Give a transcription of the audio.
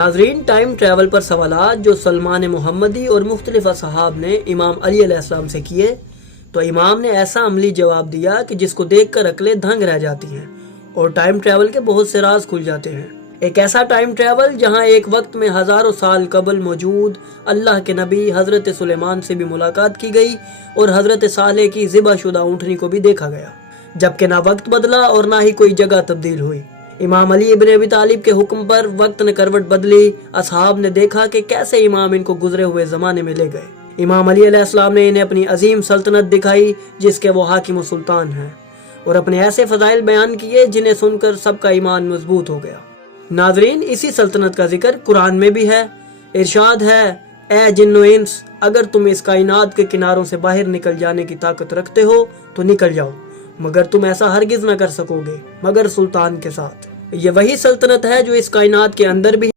नाजरीन, time travel पर सवालात जो सलमान मोहम्मदी और मुख्तलिफ असहाब ने इमाम अली अलैहिस्सलाम से किए, तो इमाम ने ऐसा अमली जवाब दिया कि जिसको देख कर अकलें दंग रह जाती हैं और टाइम ट्रैवल के बहुत से राज खुल जाते हैं। एक ऐसा टाइम ट्रैवल जहां एक वक्त में हज़ारों साल कबल मौजूद अल्लाह के नबी हज़रत सुलेमान से भी मुलाकात की गई और हज़रत सालेह की ज़िबाशुदा ऊँटनी को भी देखा गया, जबकि ना वक्त बदला और ना ही कोई जगह तब्दील हुई। इमाम अली इब्न अबी तालिब के हुक्म पर वक्त ने करवट बदली। असहाब ने देखा कि कैसे इमाम इनको गुजरे हुए ज़माने में ले गए। इमाम अली अलैहिस्सलाम ने इन्हें अपनी अजीम सल्तनत दिखाई जिसके वो हाकिम व सुल्तान हैं, और अपने ऐसे फ़ज़ाइल बयान किए जिन्हें सुनकर सबका ईमान मजबूत हो गया। नाजरीन, इसी सल्तनत का जिक्र कुरान में भी है। इरशाद है, ए जिन्नो इंस, अगर तुम इस कायनात के किनारों से बाहर निकल जाने की ताकत रखते हो तो निकल जाओ, मगर तुम ऐसा हरगिज न कर सकोगे मगर सुल्तान के साथ। ये वही सल्तनत है जो इस कायनात के अंदर भी